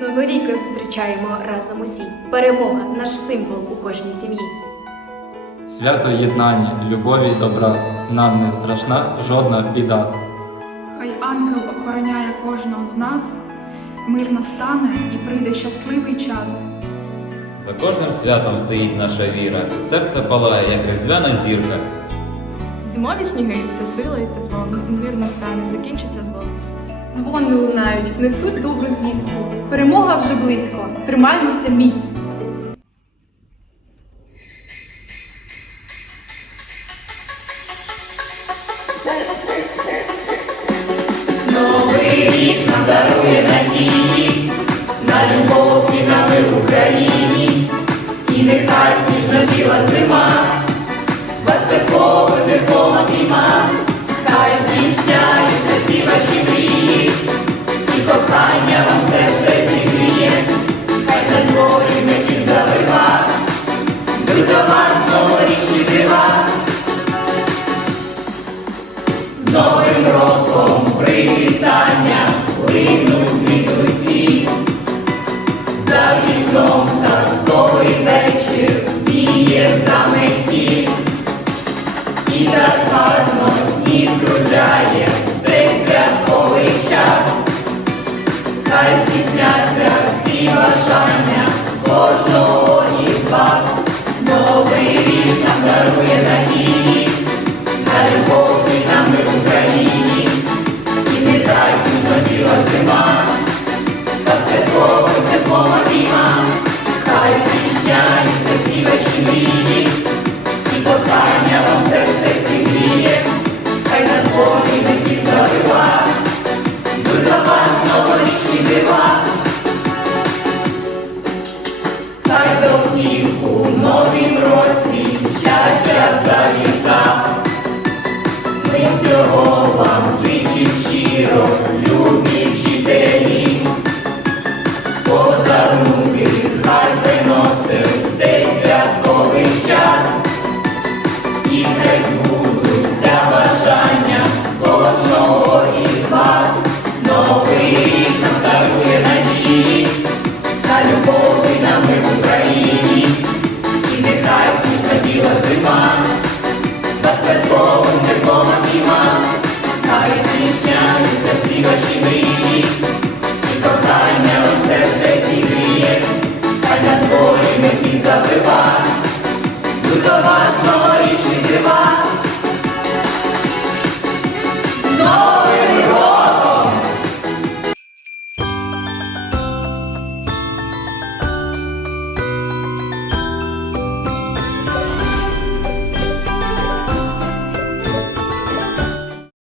Новий рік зустрічаємо разом усі. Перемога наш символ у кожній сім'ї. Свято єднання, любові й добра. Нам не страшна жодна біда. Хай ангел охороняє кожного з нас, мир настане і прийде щасливий час. За кожним святом стоїть наша віра, серце палає, як різдвяна зірка. Зимові сніги це сила і тепло. Мир настане, закінчиться зло. Дзвони лунають, несуть добру звістку. Перемога вже близько. Тримаймося міцно. Новий рік нам дарує надії, на любов і на мир в Україні, і нехай сніжна біла зима, вас святковим віком обійма, Jaya половинами в Україні, і нехай світла біла зима, та святковим дикома діма, хай здійсняються всі ваші мрії, і кохання у серце зігріє, хай на дворі не ті забива, до вас